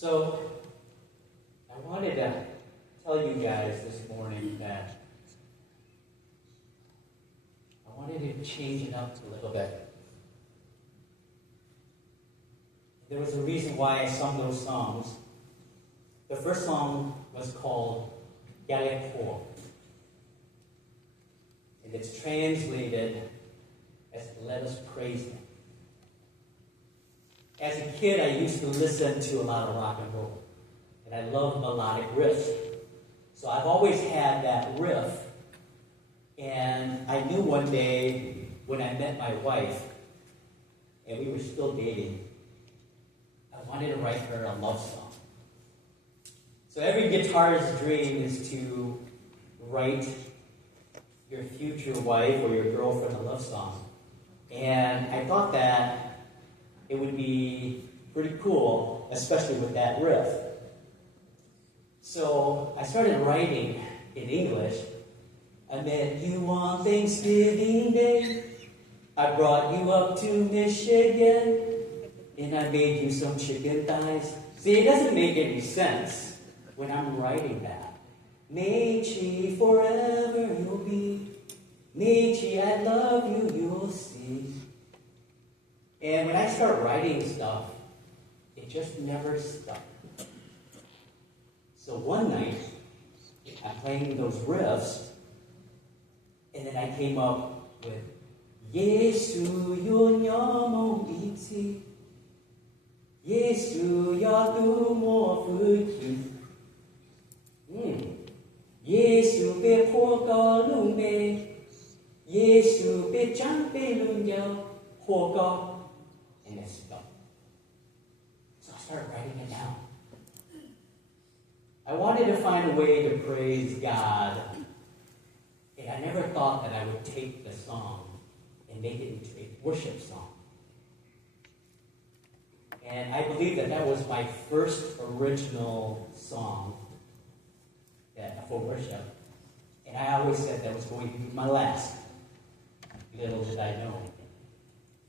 So, I wanted to tell you guys this morning that I wanted to change it up a little bit. There was a reason why I sung those songs. The first song was called Galepo, and it's translated as Let Us Praise Him. As a kid, I used to listen to a lot of rock and roll, and I love melodic riffs. So I've always had that riff, and I knew one day when I met my wife, and we were still dating, I wanted to write her a love song. So every guitarist's dream is to write your future wife or your girlfriend a love song. And I thought that it would be pretty cool, especially with that riff. So I started writing in English. I met you on Thanksgiving Day. I brought you up to Michigan, and I made you some chicken thighs. See, it doesn't make any sense when I'm writing that. Meej, forever you'll be. Meej, I love you, you'll see. And when I start writing stuff, it just never stuck. So one night, I'm playing those riffs, and then I came up with Yesu yonyamo iti, Yesu yatu mo fuki, Yesu be poka lume, Yesu be jampe lunyao poka. And it's stuck. So I started writing it down. I wanted to find a way to praise God, and I never thought that I would take the song and make it into a worship song. And I believe that that was my first original song for worship. And I always said that was going to be my last. Little did I know.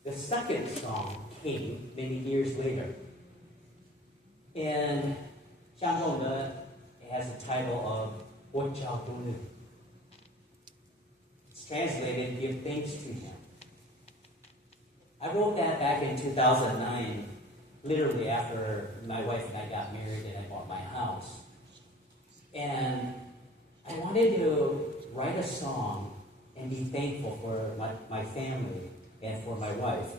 The second song came many years later. And it has the title of What Jiao Donu. It's translated, Give Thanks to Him. I wrote that back in 2009, literally after my wife and I got married and I bought my house. And I wanted to write a song and be thankful for my family and for my wife.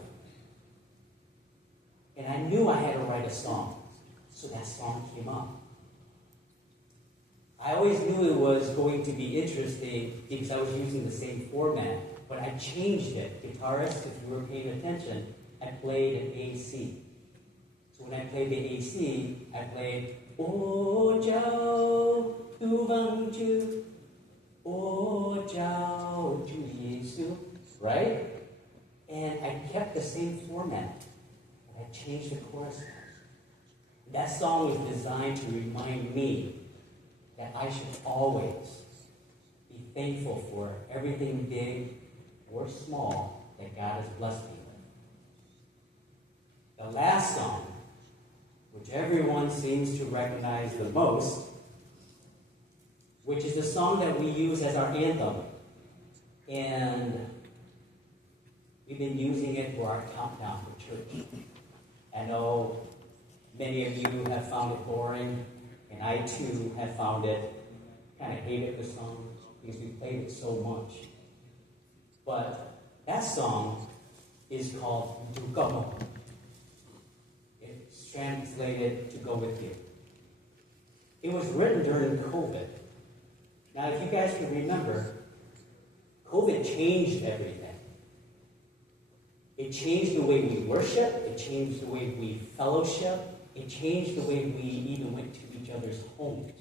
And I knew I had to write a song, so that song came up. I always knew it was going to be interesting because I was using the same format, but I changed it. Guitarist, if you were paying attention, I played an AC. So when I played the AC, I played O Jiao Tu Vang Ju, O Jiao Ju Yesu, right? And I kept the same format. I changed the chorus. That song is designed to remind me that I should always be thankful for everything big or small that God has blessed me with. The last song, which everyone seems to recognize the most, which is the song that we use as our anthem. And we've been using it for our countdown for church. I know many of you have found it boring, and I too have found it, kind of hated the song because we played it so much. But that song is called Dukamo. It's translated to go with you. It was written during COVID. Now, if you guys can remember, COVID changed everything. It changed the way we worship. It changed the way we fellowship. It changed the way we even went to each other's homes.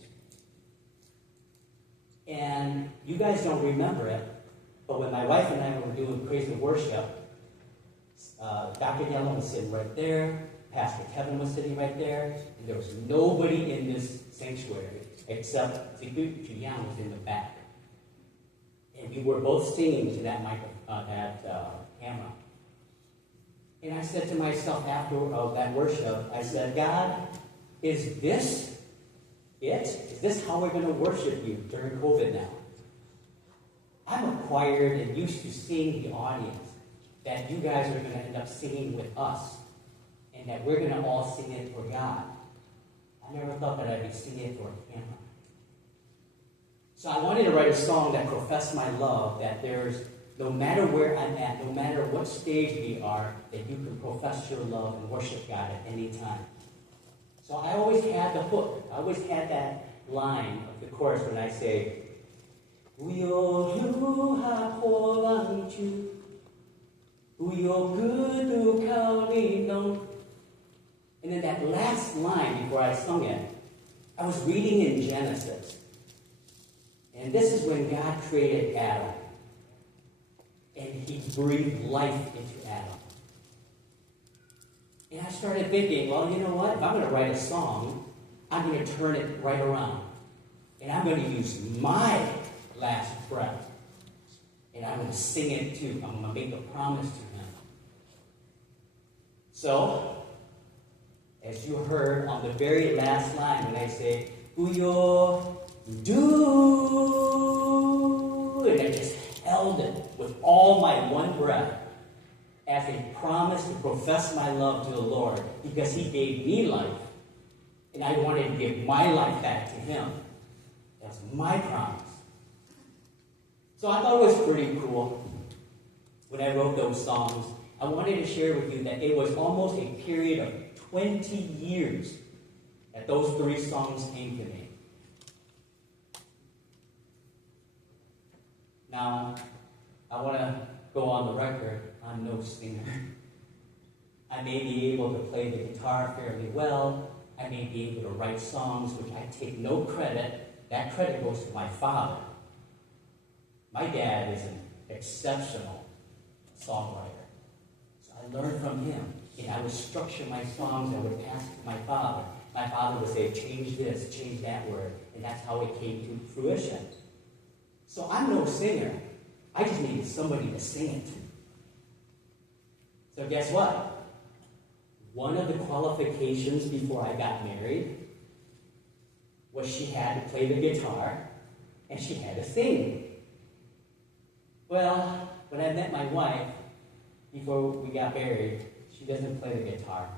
And you guys don't remember it, but when my wife and I were doing praise and worship, Dr. Yellen was sitting right there, Pastor Kevin was sitting right there, and there was nobody in this sanctuary except Zibu Yang was in the back. And we were both singing to that camera. And I said to myself after that worship, I said, God, is this it? Is this how we're going to worship you during COVID now? I'm acquired and used to seeing the audience that you guys are going to end up singing with us and that we're going to all sing it for God. I never thought that I'd be singing it for a camera. So I wanted to write a song that professed my love, that there's, no matter where I'm at, no matter what stage we are, that you can profess your love and worship God at any time. So I always had the hook. I always had that line of the chorus when I say, Uyo luha polang chu, Uyo gudu kau nong. And then that last line before I sung it, I was reading in Genesis. And this is when God created Adam. And he breathed life into Adam. And I started thinking, well, you know what? If I'm going to write a song, I'm going to turn it right around. And I'm going to use my last breath. And I'm going to sing it too. I'm going to make a promise to him. So, as you heard on the very last line when I say, Uyo do, and I just held it with all my one breath as a promise to profess my love to the Lord because he gave me life and I wanted to give my life back to him. That's my promise. So I thought it was pretty cool when I wrote those songs. I wanted to share with you that it was almost a period of 20 years that those 3 songs came to me. Now, I want to go on the record, I'm no singer. I may be able to play the guitar fairly well. I may be able to write songs, which I take no credit. That credit goes to my father. My dad is an exceptional songwriter. So I learned from him. And I would structure my songs, I would pass it to my father. My father would say, change this, change that word. And that's how it came to fruition. So I'm no singer. I just needed somebody to sing it. So guess what? One of the qualifications before I got married was she had to play the guitar and she had to sing. Well, when I met my wife, before we got married, she doesn't play the guitar,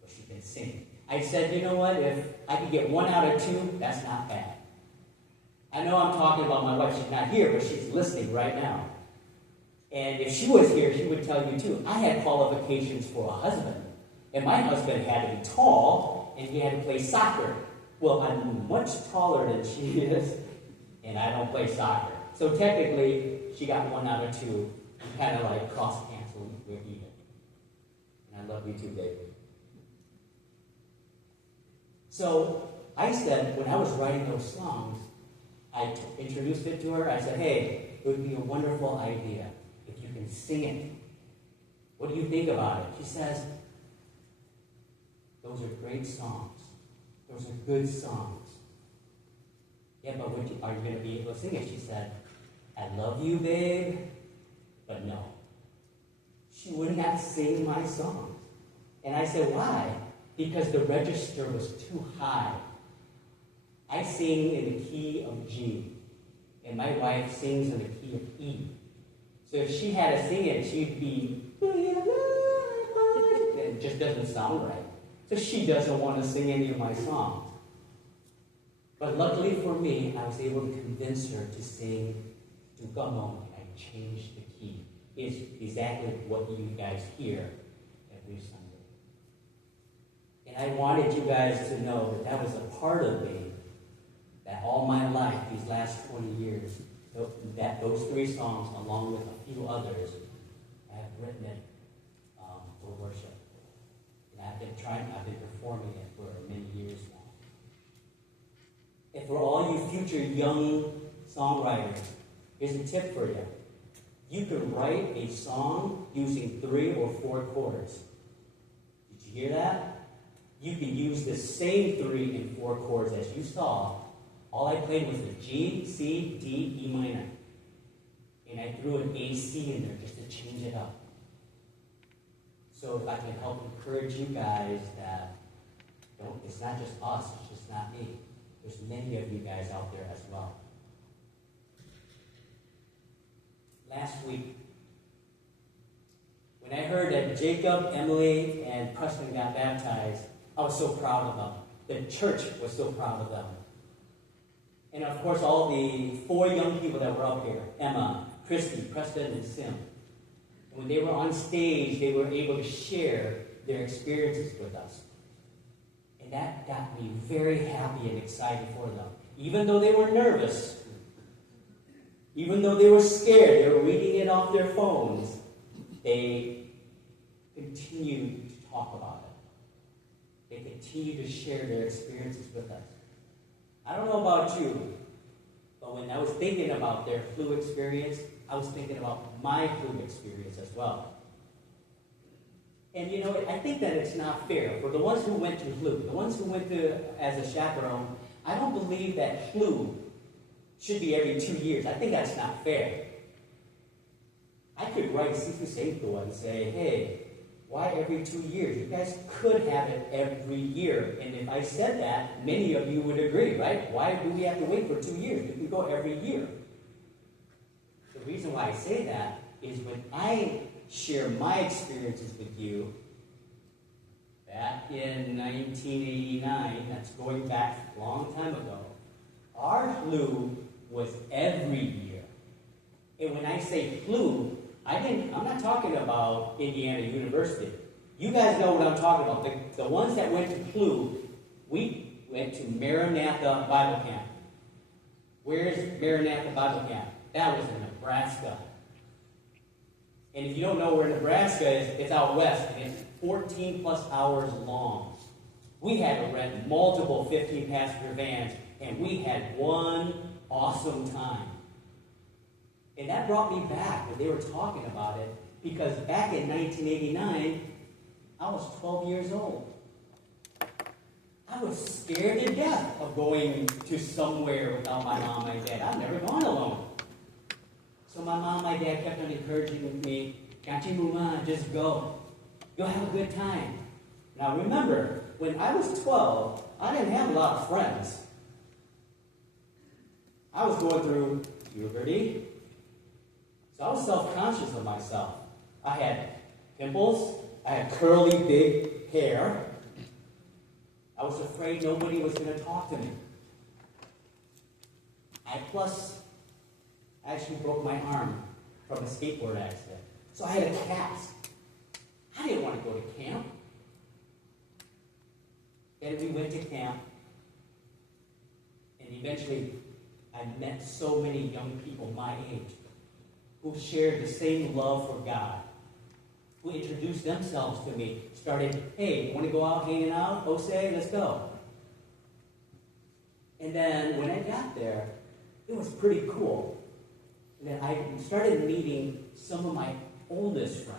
but she can sing. I said, you know what, if I could get 1 out of 2, that's not bad. I know I'm talking about my wife. She's not here, but she's listening right now. And if she was here, she would tell you too. I had qualifications for a husband. And my husband had to be tall, and he had to play soccer. Well, I'm much taller than she is, and I don't play soccer. So technically, she got 1 out of 2. And kind of like cross-cancel, we're even. And I love you too, baby. So I said, when I was writing those songs, I introduced it to her. I said, hey, it would be a wonderful idea if you can sing it. What do you think about it? She says, those are great songs. Those are good songs. Yeah, but are you going to be able to sing it? She said, I love you, babe, but no. She would not sing my songs. And I said, why? Because the register was too high. I sing in the key of G, and my wife sings in the key of E. So if she had to sing it, she'd be, it just doesn't sound right. So she doesn't want to sing any of my songs. But luckily for me, I was able to convince her to sing Dugamon, and I changed the key. It's exactly what you guys hear every Sunday. And I wanted you guys to know that that was a part of me that all my life, these last 20 years, that those 3 songs, along with a few others, I have written it for worship. And I've been performing it for many years now. And for all you future young songwriters, here's a tip for you. You can write a song using 3 or 4 chords. Did you hear that? You can use the same 3 and 4 chords as you saw. All I played was the G, C, D, E minor. And I threw an A, C in there just to change it up. So if I can help encourage you guys that It's not just us, it's just not me. There's many of you guys out there as well. Last week, when I heard that Jacob, Emily, and Preston got baptized, I was so proud of them. The church was so proud of them. And of course, all the 4 young people that were up here, Emma, Christy, Preston, and Sim. And when they were on stage, they were able to share their experiences with us. And that got me very happy and excited for them. Even though they were nervous, even though they were scared, they were reading it off their phones, they continued to talk about it. They continued to share their experiences with us. I don't know about you, but when I was thinking about their flu experience, I was thinking about my flu experience as well. And you know, I think that it's not fair. For the ones who went to flu, the ones who went to as a chaperone, I don't believe that flu should be every 2 years. I think that's not fair. I could write Sifu Seito and say, hey, why every 2 years? You guys could have it every year. And if I said that, many of you would agree, right? Why do we have to wait for 2 years? We can go every year. The reason why I say that is when I share my experiences with you, back in 1989, that's going back a long time ago, our flu was every year. And when I say flu, I'm not talking about Indiana University. You guys know what I'm talking about. The ones that went to flu, we went to Maranatha Bible Camp. Where's Maranatha Bible Camp? That was in Nebraska. And if you don't know where Nebraska is, it's out west, and it's 14 plus hours long. We had to rent multiple 15-passenger vans, and we had one awesome time. And that brought me back when they were talking about it, because back in 1989, I was 12 years old. I was scared to death of going to somewhere without my mom and my dad. I've never gone alone. So my mom and my dad kept on encouraging me, Gachimuma, just go. You'll have a good time. Now remember, when I was 12, I didn't have a lot of friends. I was going through puberty. So I was self-conscious of myself. I had pimples. I had curly, big hair. I was afraid nobody was going to talk to me. I actually broke my arm from a skateboard accident. So I had a cast. I didn't want to go to camp. Then we went to camp. And eventually, I met so many young people my age who shared the same love for God, who introduced themselves to me, started, hey, want to go out hanging out? Jose, let's go. And then when I got there, it was pretty cool. And then I started meeting some of my oldest friends.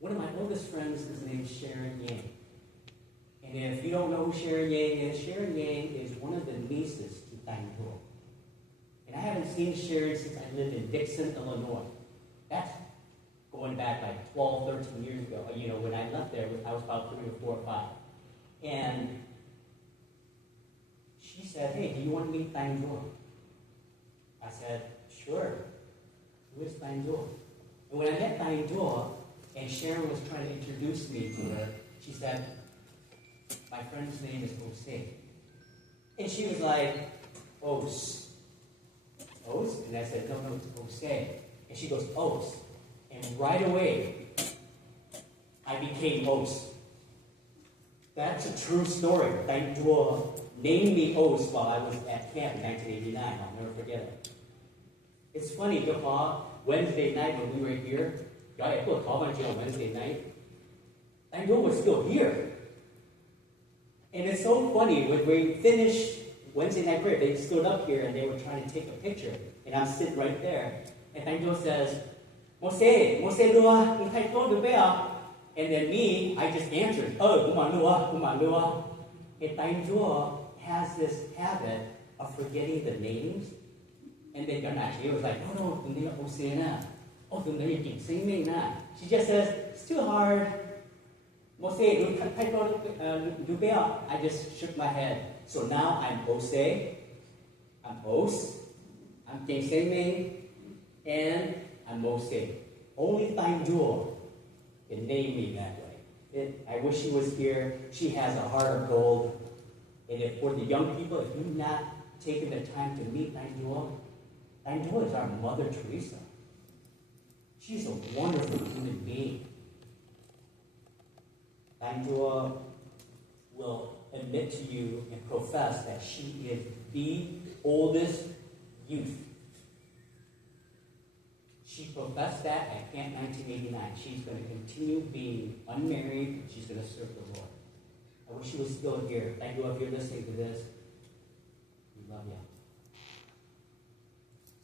One of my oldest friends is named Sharon Yang. And if you don't know who Sharon Yang is one of the nieces to Tang Duo. And I haven't seen Sharon since I lived in Dixon, Illinois. That's going back like 12, 13 years ago. You know, when I left there, I was about 3 or 4 or 5. And she said, hey, do you want to meet Tang Duo? I said, sure. Who is Tang Duo? And when I met Tang Duo, and Sharon was trying to introduce me to her, she said, my friend's name is Jose. And she was like, Os. Os? And I said, no, it's Jose. And she goes, Os. And right away, I became Os. That's a true story. Tang Duo named me Os while I was at camp in 1989. I'll never forget it. It's funny, Wednesday night when we were here, on Wednesday night, Tang Duo was still here. And it's so funny, when we finished Wednesday night prayer, they stood up here and they were trying to take a picture. And I'm sitting right there. And Tang Duo says, Mose Lua, and then me, I just answered, Lua. And Tang Duo has this habit of forgetting the names. And then she was like, no, she just says, it's too hard. I just shook my head. So now I'm Ose, I'm Os, I'm Semon, and I'm Ose. Only Thanjua can name me that way. I wish she was here. She has a heart of gold. And if for the young people, if you've not taken the time to meet Thanjua is our Mother Teresa. She's a wonderful human being. Thanjua will admit to you and profess that she is the oldest youth. She professed that at Camp 1989. She's going to continue being unmarried, and she's going to serve the Lord. I wish she was still here. Thanjua, if you're listening to this, we love you.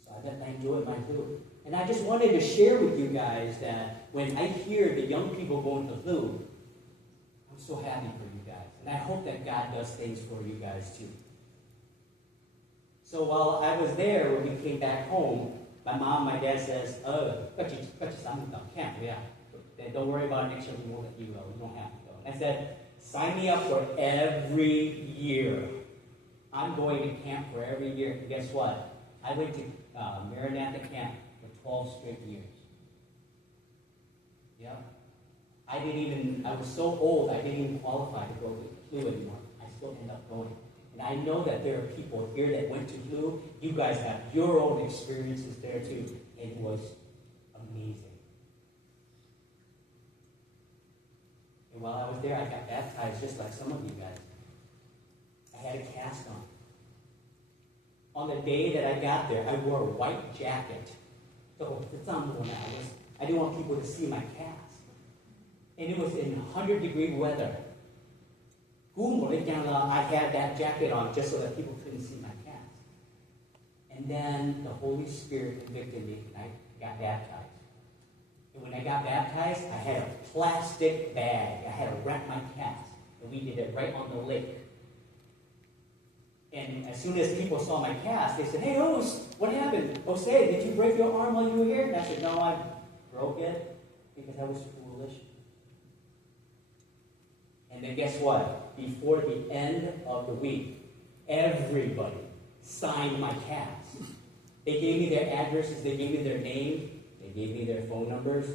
So I bet Thanjua might do. And I just wanted to share with you guys that when I hear the young people going to Lu, I'm so happy for you guys. And I hope that God does things for you guys too. So while I was there, when we came back home, my mom, my dad says, camp, yeah. Don't worry about it, next year we won't let you go. You don't have to go. And I said, sign me up for every year. I'm going to camp for every year. And guess what? I went to Maranatha camp for 12 straight years. Yeah. I was so old, I didn't even qualify to go to Flu anymore. I still end up going. And I know that there are people here that went to Flu. You guys have your own experiences there too. It was amazing. And while I was there, I got baptized just like some of you guys. I had a cast on. On the day that I got there, I wore a white jacket. So I didn't want people to see my cast. And it was in 100-degree weather. I had that jacket on just so that people couldn't see my cast. And then the Holy Spirit convicted me, and I got baptized. And when I got baptized, I had a plastic bag. I had to wrap my cast. And we did it right on the lake. And as soon as people saw my cast, they said, "Hey, Ose, what happened? Ose, did you break your arm while you were here?" And I said, "No, I broke it because I was foolish." And then guess what? Before the end of the week, everybody signed my cast. They gave me their addresses, they gave me their name, they gave me their phone numbers.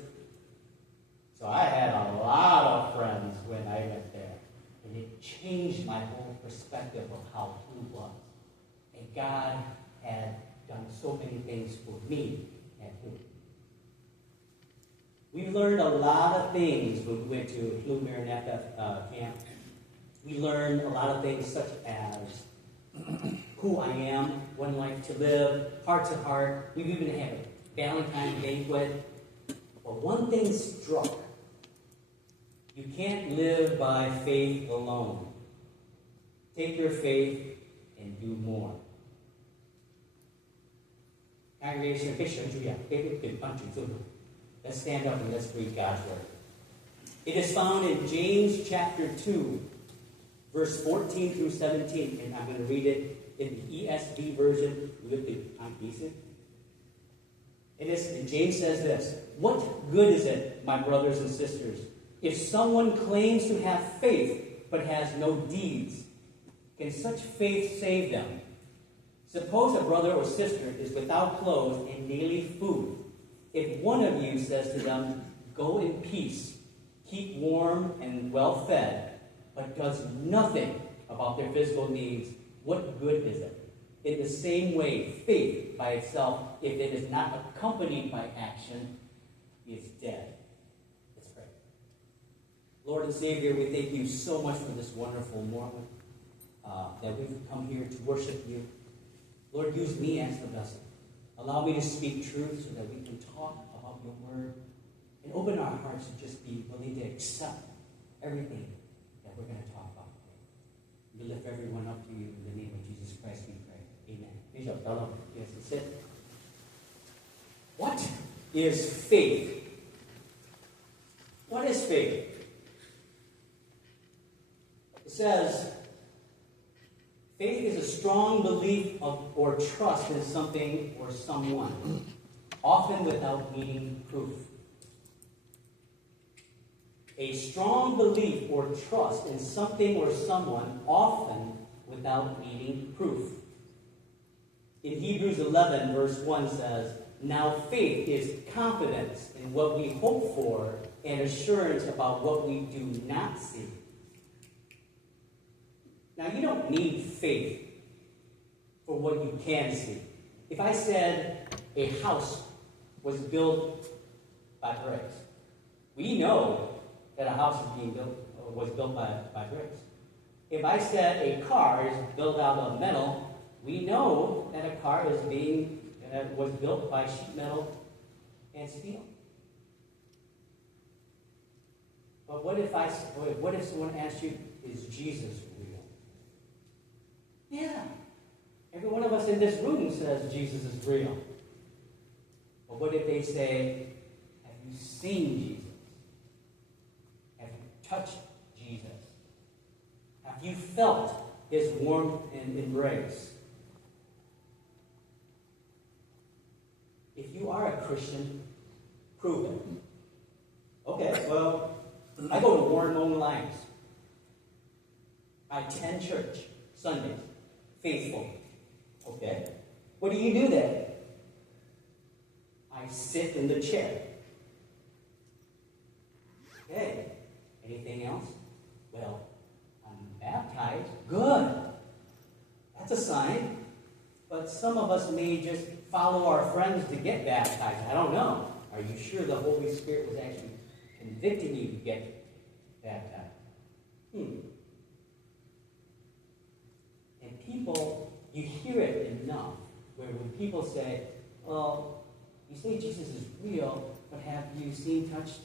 So I had a lot of friends when I went there. And it changed my whole perspective of how food was. And God had done so many things for me at food. We learned a lot of things when we went to Flu Maranatha camp. We learned a lot of things such as who I am, one life to live, heart to heart. We've even had a Valentine's banquet. But one thing struck. You can't live by faith alone. Take your faith and do more. Congregation, let's stand up and let's read God's word. It is found in James chapter 2, verse 14 through 17. And I'm going to read it in the ESV version. And James says this: "What good is it, my brothers and sisters, if someone claims to have faith but has no deeds? Can such faith save them? Suppose a brother or sister is without clothes and daily food. If one of you says to them, 'Go in peace, keep warm and well fed,' but does nothing about their physical needs, what good is it? In the same way, faith by itself, if it is not accompanied by action, is dead." Let's pray. Lord and Savior, we thank you so much for this wonderful moment that we've come here to worship you. Lord, use me as the vessel. Allow me to speak truth so that we can talk about your word, and open our hearts to just be willing to accept everything that we're going to talk about today. We lift everyone up to you in the name of Jesus Christ, we pray. Amen. Bishop, hello. Yes, sit. What is faith? What is faith? It says, faith is a strong belief of or trust in something or someone, often without needing proof. A strong belief or trust in something or someone, often without needing proof. In Hebrews 11, verse 1 says, "Now faith is confidence in what we hope for and assurance about what we do not see." Now, you don't need faith for what you can see. If I said a house was built by bricks, we know that a house was built by bricks. If I said a car is built out of metal, we know that a car was built by sheet metal and steel. But what if someone asked you, is Jesus real? Yeah. Every one of us in this room says Jesus is real. But what if they say, have you seen Jesus? Have you touched Jesus? Have you felt his warmth and embrace? If you are a Christian, prove it. Okay, well, I go to Warren Moon Lions. I attend church Sundays, faithful. Okay. What do you do there? I sit in the chair. Okay. Anything else? Well, I'm baptized. Good. That's a sign. But some of us may just follow our friends to get baptized. I don't know. Are you sure the Holy Spirit was actually convicting you to get baptized? And people, you hear it enough, where when people say, well, you say Jesus is real, but have you seen, touched,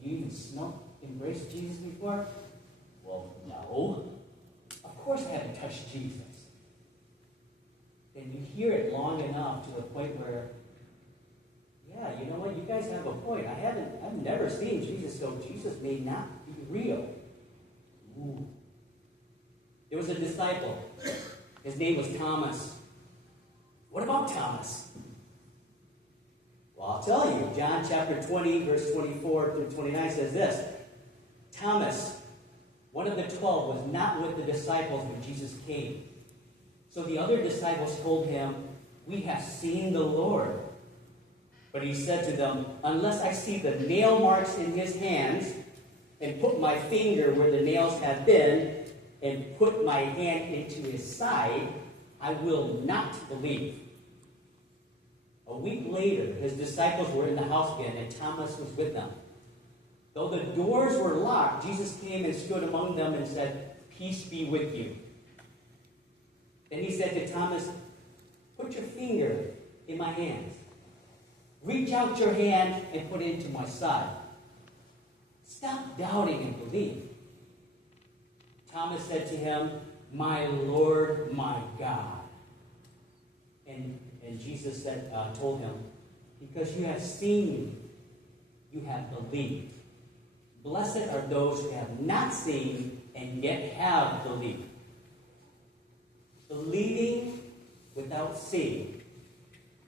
you even smelled, embraced Jesus before? Well, no. Of course I haven't touched Jesus. And you hear it long enough to the point where, yeah, you know what, you guys have a point. I've never seen Jesus, so Jesus may not be real. Ooh. There was a disciple. His name was Thomas. What about Thomas? Well, I'll tell you. John chapter 20, verse 24 through 29 says this. Thomas, one of the 12, was not with the disciples when Jesus came. So the other disciples told him, "We have seen the Lord." But he said to them, "Unless I see the nail marks in his hands, and put my finger where the nails have been, and put my hand into his side, I will not believe." A week later, his disciples were in the house again, and Thomas was with them. Though the doors were locked, Jesus came and stood among them and said, "Peace be with you." Then he said to Thomas, "Put your finger in my hands. Reach out your hand and put it into my side. Stop doubting and believe." Thomas said to him, "My Lord, my God." And Jesus told him, "Because you have seen me, you have believed. Blessed are those who have not seen and yet have believed." Believing without seeing,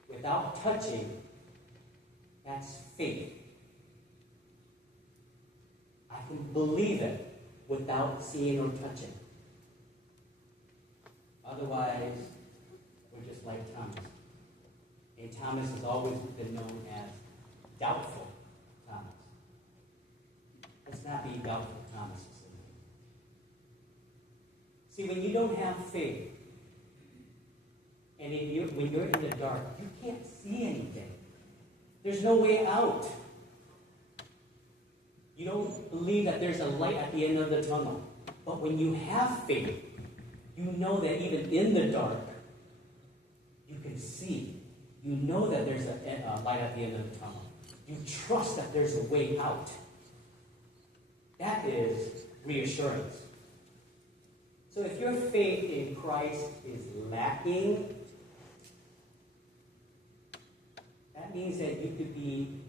without touching, that's faith. I can believe it without seeing or touching. Otherwise, we're just like Thomas. And Thomas has always been known as doubtful Thomas. Let's not be doubtful Thomases. See, when you don't have faith, and when you're in the dark, you can't see anything. There's no way out. You don't believe that there's a light at the end of the tunnel. But when you have faith, you know that even in the dark, you can see. You know that there's a light at the end of the tunnel. You trust that there's a way out. That is reassurance. So if your faith in Christ is lacking, that means that you could be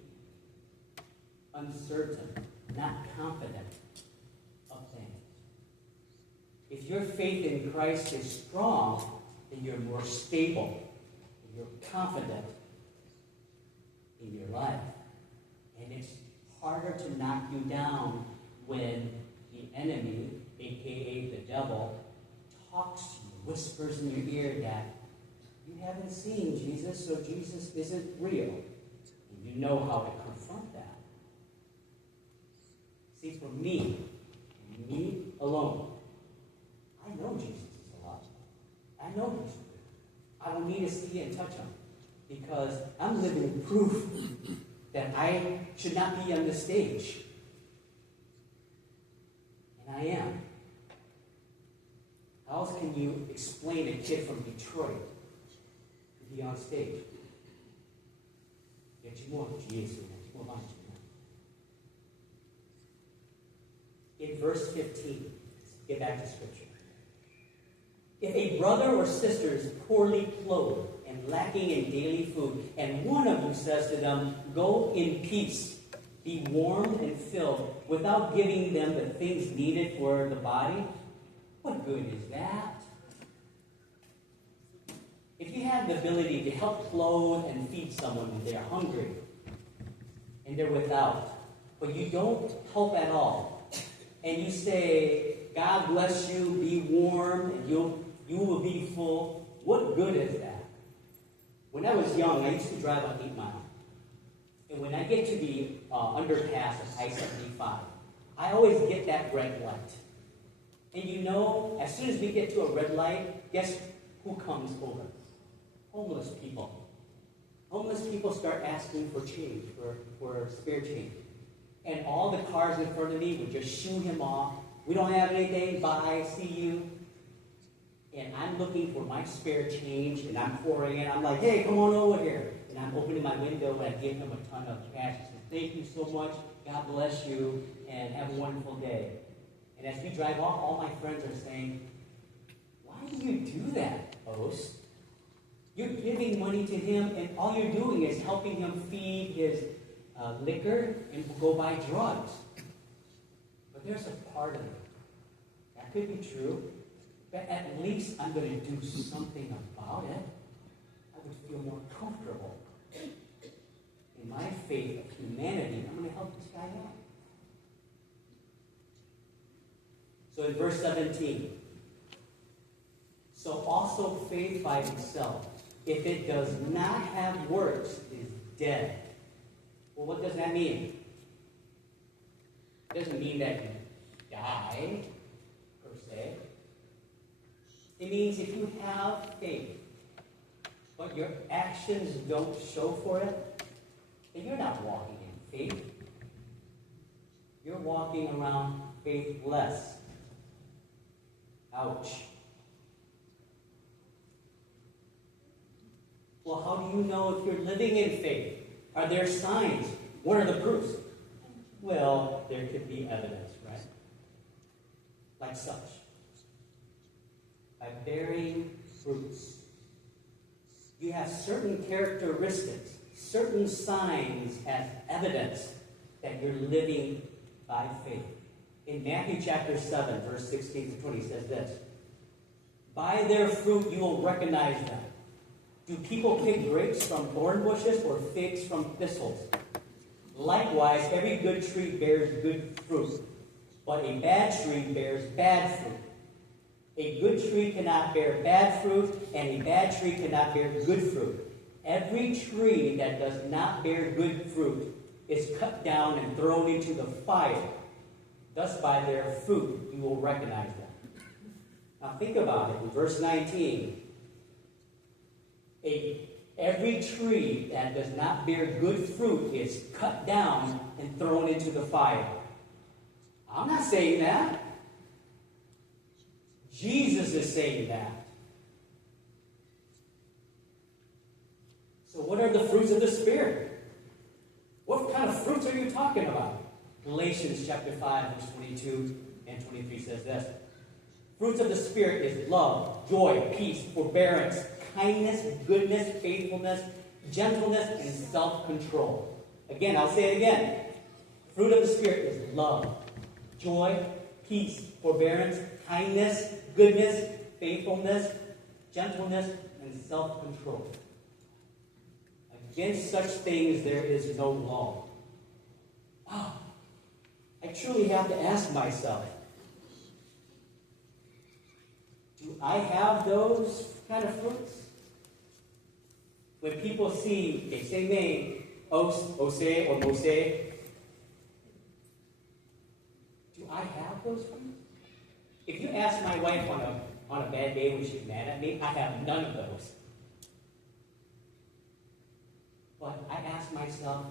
uncertain, not confident of things. If your faith in Christ is strong, then you're more stable, and you're confident in your life. And it's harder to knock you down when the enemy, aka the devil, talks to you, whispers in your ear that you haven't seen Jesus, so Jesus isn't real. And you know how to confront that. See, for me alone, I know Jesus is alive. I know he's real. I don't need to see and touch him because I'm living proof that I should not be on the stage. And I am. How else can you explain a kid from Detroit to be on stage? In verse 15, get back to Scripture. If a brother or sister is poorly clothed and lacking in daily food, and one of you says to them, "Go in peace, be warmed and filled," without giving them the things needed for the body, what good is that? If you have the ability to help clothe and feed someone when they're hungry and they're without, but you don't help at all, and you say, "God bless you, be warm, and you will be full," what good is that? When I was young, I used to drive on 8 Mile. And when I get to the underpass of I-75, I always get that red light. And you know, as soon as we get to a red light, guess who comes over? Homeless people. Homeless people start asking for change, for spare change. And all the cars in front of me would just shoo him off. "We don't have anything, bye, see you." And I'm looking for my spare change, and I'm pouring it. I'm like, "Hey, come on over here." And I'm opening my window, and I give him a ton of cash. I say, "Thank you so much. God bless you, and have a wonderful day." And as we drive off, all my friends are saying, "Why do you do that, host? You're giving money to him, and all you're doing is helping him feed his liquor and go buy drugs." But there's a part of it that could be true, but at least I'm going to do something about it. I would feel more comfortable. In my faith of humanity, I'm going to help this guy out. So in verse 17, "So also faith by itself, if it does not have works, is dead." Well, what does that mean? It doesn't mean that you die, per se. It means if you have faith, but your actions don't show for it, then you're not walking in faith. You're walking around faithless. Ouch. Well, how do you know if you're living in faith? Are there signs? What are the proofs? Well, there could be evidence, right? Like such. By bearing fruits. You have certain characteristics, certain signs as evidence that you're living by faith. In Matthew chapter 7, verse 16 to 20 says this, "By their fruit you will recognize them. Do people pick grapes from thorn bushes or figs from thistles? Likewise, every good tree bears good fruit, but a bad tree bears bad fruit. A good tree cannot bear bad fruit, and a bad tree cannot bear good fruit. Every tree that does not bear good fruit is cut down and thrown into the fire. Thus by their fruit you will recognize them." Now think about it. In verse 19, every tree that does not bear good fruit is cut down and thrown into the fire. I'm not saying that. Jesus is saying that. So what are the fruits of the Spirit? What kind of fruits are you talking about? Galatians chapter 5, verse 22 and 23 says this. "Fruits of the Spirit is love, joy, peace, forbearance, kindness, goodness, faithfulness, gentleness, and self-control." Again, I'll say it again. Fruit of the Spirit is love, joy, peace, forbearance, kindness, goodness, faithfulness, gentleness, and self-control. Against such things there is no law. Wow. I truly have to ask myself, do I have those kind of fruits? When people see, they say me, ose, or mose, do I have those fruits? If you ask my wife on a bad day when she's mad at me, I have none of those. But I ask myself,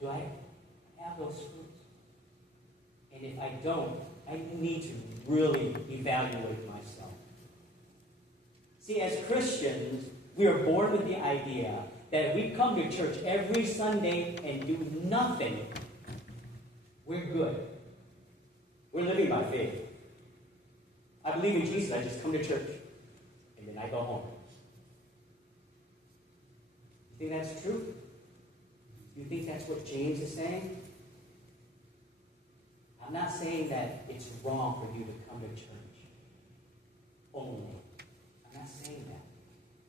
do I have those fruits? And if I don't, I need to really evaluate myself. See, as Christians, we are born with the idea that if we come to church every Sunday and do nothing, we're good. We're living by faith. I believe in Jesus. I just come to church, and then I go home. You think that's true? Do you think that's what James is saying? I'm not saying that it's wrong for you to come to church only. I'm not saying that.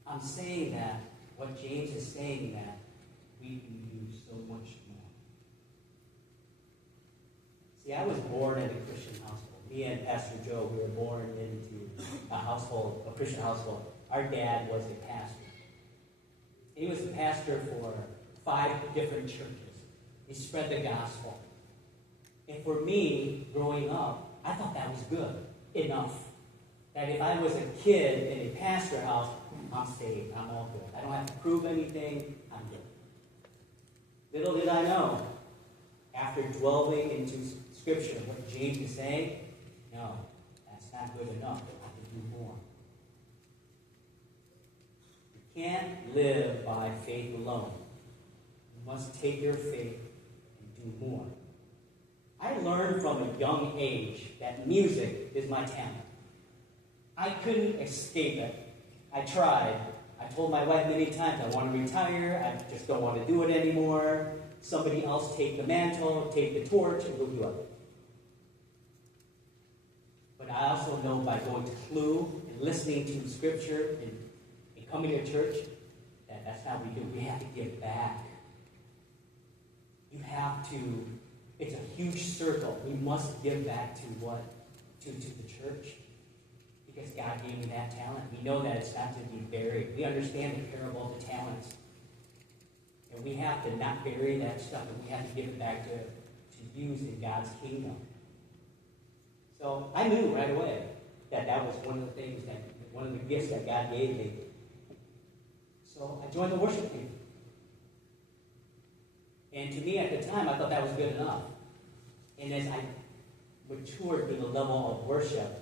I'm saying that what James is saying, that we can do so much more. See, I was born in a Christian household. Me and Pastor Joe, we were born into a Christian household. Our dad was a pastor. He was a pastor for 5 different churches. He spread the gospel. And for me, growing up, I thought that was good enough. That if I was a kid in a pastor house, I'm saved, I'm all good. I don't have to prove anything, I'm good. Little did I know, after dwelling into Scripture, what James is saying, no, that's not good enough. I can do more. You can't live by faith alone. You must take your faith and do more. I learned from a young age that music is my talent. I couldn't escape it. I tried. I told my wife many times, I want to retire. I just don't want to do it anymore. Somebody else take the mantle, take the torch, and we'll do it. But I also know by going to Clue and listening to Scripture and coming to church, that's how we do. We have to give back. You have to. It's a huge circle. We must give back to the church. Because God gave me that talent. We know that it's not to be buried. We understand the parable of the talents. And we have to not bury that stuff, and we have to give it back to use in God's kingdom. So I knew right away that was one of the gifts that God gave me. So I joined the worship team. And to me at the time, I thought that was good enough. And as I matured to the level of worship,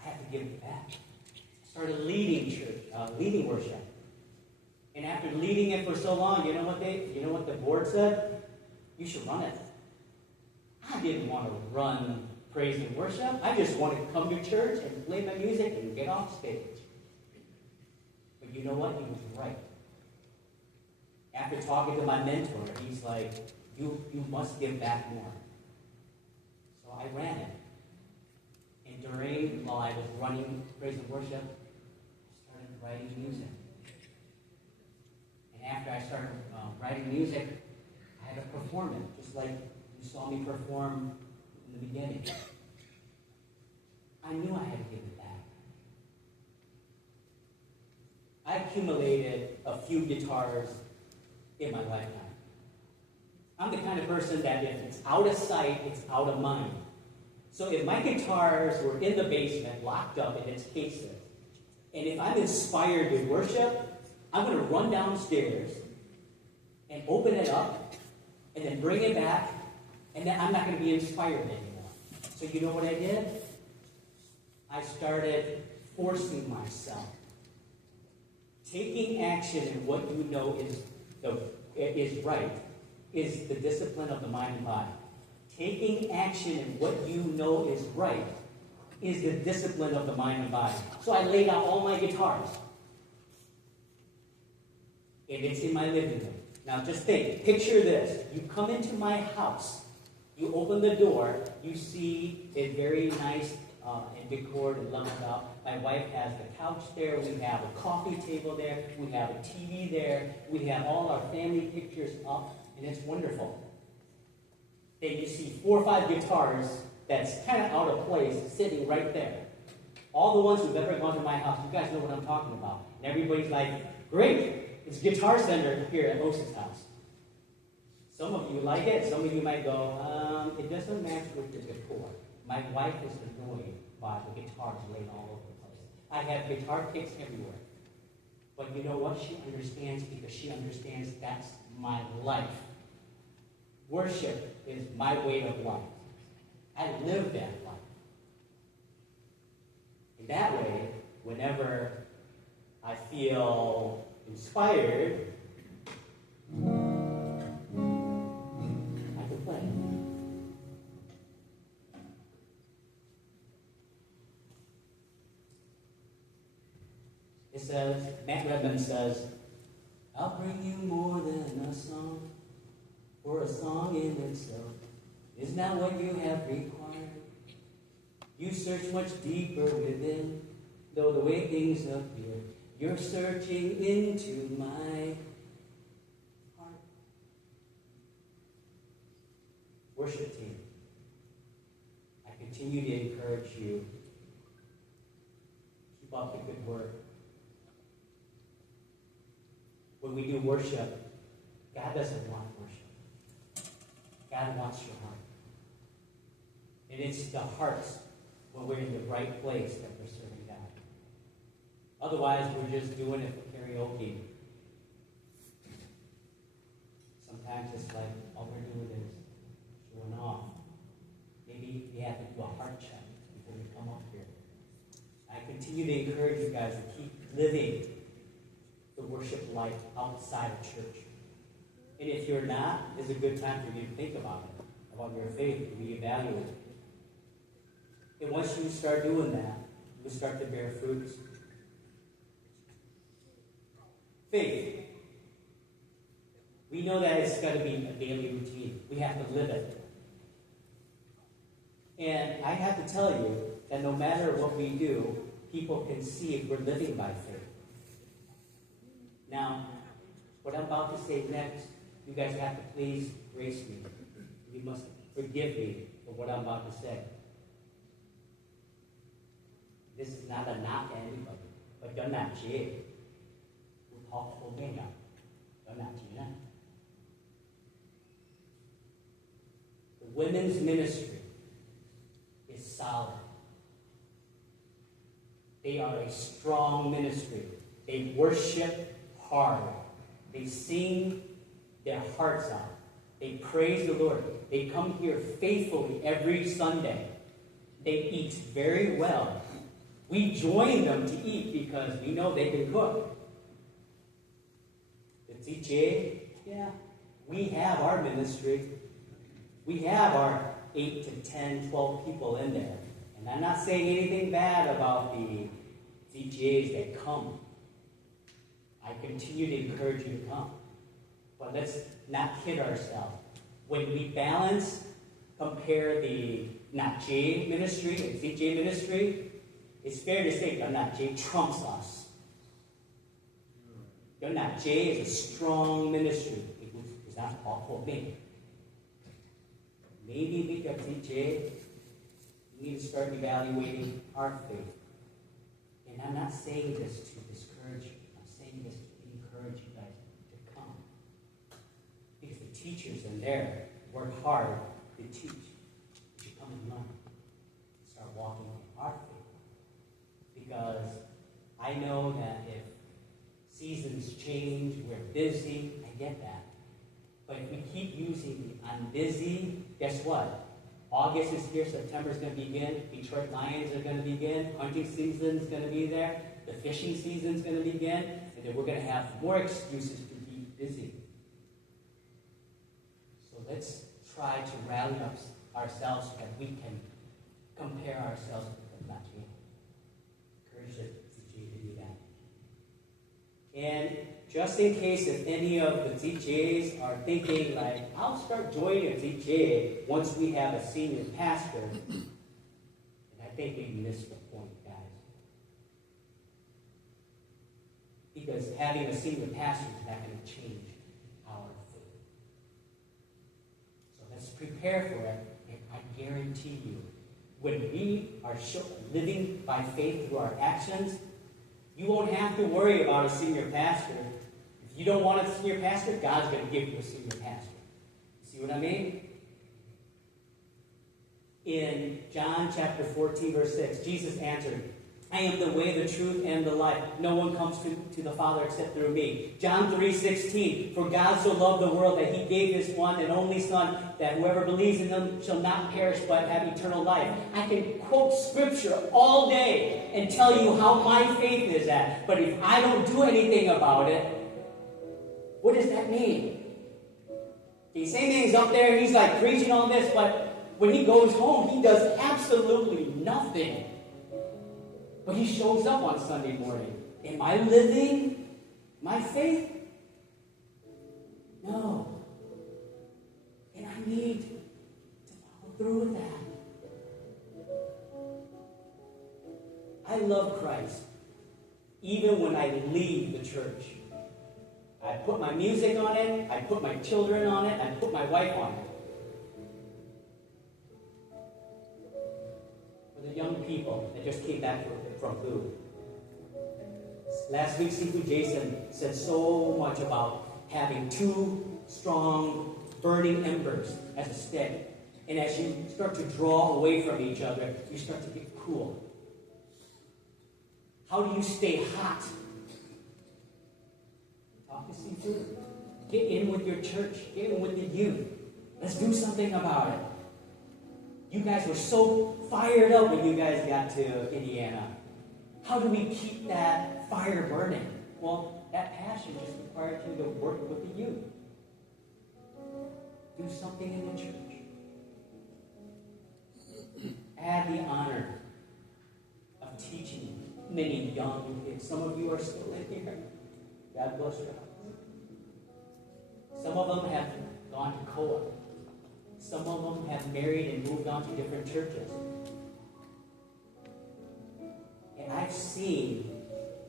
I have to give it back. I started leading worship. And after leading it for so long, you know what the board said? You should run it. I didn't want to run praise and worship. I just wanted to come to church and play my music and get off stage. But you know what? He was right. After talking to my mentor, he's like, you must give back more. So I ran it. And while I was running praise and worship, I started writing music. And after I started writing music, I had to perform it, just like you saw me perform in the beginning. I knew I had to give it back. I accumulated a few guitars in my lifetime. I'm the kind of person that if it's out of sight, it's out of mind. So if my guitars were in the basement, locked up in its cases, and if I'm inspired to worship, I'm going to run downstairs and open it up, and then bring it back, and then I'm not going to be inspired anymore. So you know what I did? I started forcing myself. Taking action in what you know is right is the discipline of the mind and body. Taking action in what you know is right is the discipline of the mind and body. So I laid out all my guitars. And it's in my living room. Now just picture this. You come into my house. You open the door. You see a very nice and decored and leveled up. My wife has the couch there. We have a coffee table there. We have a TV there. We have all our family pictures up. And it's wonderful. then you see 4 or 5 guitars that's kind of out of place sitting right there. All the ones who've ever gone to my house, you guys know what I'm talking about. And everybody's like, great, it's Guitar Center here at Osa's house. Some of you like it, some of you might go, it doesn't match with the decor. My wife is annoyed by the guitars laying all over the place. I have guitar picks everywhere. But you know what? She understands because she understands that's my life. Worship is my way of life. I live that life. In that way, whenever I feel inspired, I can play. It says, Matt Redman says, I'll bring you more than a song, for a song in itself is not what you have required. You search much deeper within, though the way things appear, you're searching into my heart. Worship team, I continue to encourage you. Keep up the good work. When we do worship, God doesn't want worship. God wants your heart. And it's the hearts when we're in the right place that we're serving God. Otherwise, we're just doing it for karaoke. Sometimes it's like all we're doing is showing off. Maybe we have to do a heart check before we come up here. I continue to encourage you guys to keep living the worship life outside of church. And if you're not, it's a good time for you to think about it, about your faith, and reevaluate it. And once you start doing that, you start to bear fruits. Faith. We know that it's got to be a daily routine. We have to live it. And I have to tell you that no matter what we do, people can see if we're living by faith. Now, what I'm about to say next, you guys have to please grace me. You must forgive me for what I'm about to say. This is not a knock at anybody, but you're not xeeb. We'll talk for me now. You're not xeeb. The women's ministry is solid. They are a strong ministry. They worship hard. They sing their hearts out. They praise the Lord. They come here faithfully every Sunday. They eat very well. We join them to eat because we know they can cook. The teacher, yeah, we have our ministry. We have our 8 to 10, 12 people in there. And I'm not saying anything bad about the DJs that come. I continue to encourage you to come. But let's not kid ourselves. When we compare the not xeeb ministry and DJ ministry, it's fair to say not xeeb trumps us. not xeeb is a strong ministry. It's not all for me. Maybe we got xeeb. We need to start evaluating our faith. And I'm not saying this to discourage you. I'm saying this to encourage you guys to come. Because the teachers in there work hard to teach. But you come and learn. Start walking in our faith. Because I know that if seasons change, we're busy, I get that. But if we keep using the I'm busy, guess what? August is here, September is going to begin, Detroit Lions are going to begin, hunting season is going to be there, the fishing season is going to begin, and then we're going to have more excuses to be busy. So let's try to rally up ourselves so that we can compare ourselves with the Latin. Encourage the teacher to do that. And just in case if any of the DJs are thinking like, I'll start joining a DJ once we have a senior pastor, and I think we missed the point, guys. Because having a senior pastor is not going to change our faith. So Let's prepare for it. And I guarantee you, when we are living by faith through our actions, you won't have to worry about a senior pastor. If you don't want a senior pastor, God's going to give you a senior pastor. See what I mean? In John chapter 14, verse 6, Jesus answered, I am the way, the truth, and the life. No one comes to the Father except through me. John 3:16, for God so loved the world that he gave his one and only Son, that whoever believes in him shall not perish but have eternal life. I can quote scripture all day and tell you how my faith is at. But if I don't do anything about it, what does that mean? He's saying things up there, and he's like preaching all this, but when he goes home, he does absolutely nothing. But he shows up on Sunday morning. Am I living my faith? No. And I need to follow through with that. I love Christ, even when I leave the church. I put my music on it, I put my children on it, I put my wife on it. For the young people that just came back from food. Last week, Seafood Jason said so much about having two strong, burning embers as a stick. And as you start to draw away from each other, you start to get cool. How do you stay hot? Talk to Seafood. Get in with your church. Get in with the youth. Let's do something about it. You guys were so fired up when you guys got to Indiana. How do we keep that fire burning? Well, that passion just requires you to work with the youth. Do something in the church. Add the honor of teaching many young kids. Some of you are still in here. God bless your hearts. Some of them have gone to co-op. Some of them have married and moved on to different churches. And I've seen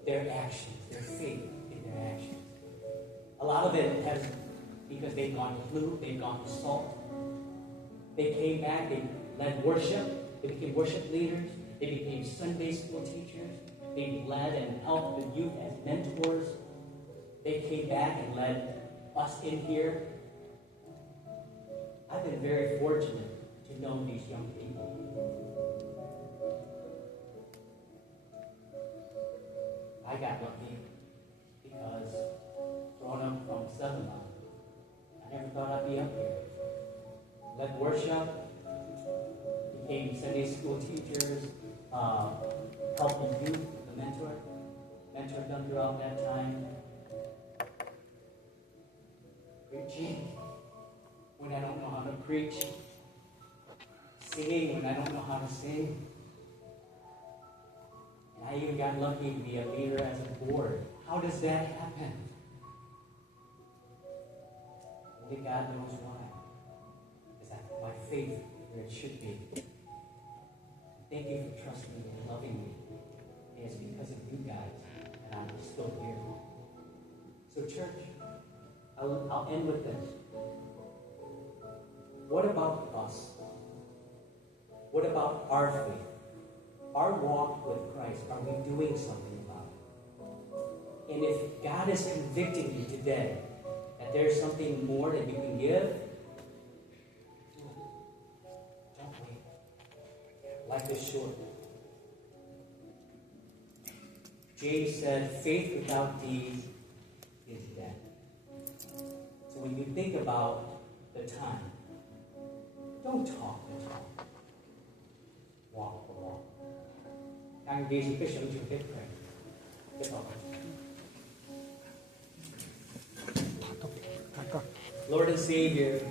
their actions, their faith in their actions. A lot of it has because they've gone to flute, they've gone to salt. They came back, they led worship, they became worship leaders, they became Sunday school teachers, they led and helped the youth as mentors. They came back and led us in here. I've been very fortunate to know these young people. I got lucky because growing up from Semon, I never thought I'd be up here. Led worship, became Sunday school teachers, helping youth, the mentored them throughout that time. Preaching when I don't know how to preach, singing when I don't know how to sing. And I even got lucky to be a leader as a board. How does that happen? Only God knows why. Because I put my faith where it should be. Thank you for trusting me and loving me. And it's because of you guys that I'm still here. So church, I'll end with this. What about us? What about our faith? Our walk with Christ? Are we doing something about it? And if God is convicting you today that there's something more that you can give, don't wait. Life is short. James said, faith without deeds is dead. So when you think about the time, don't talk the talk. Walk the walk. Congregation Bishop, would you get prayer? Get up. Lord and Savior,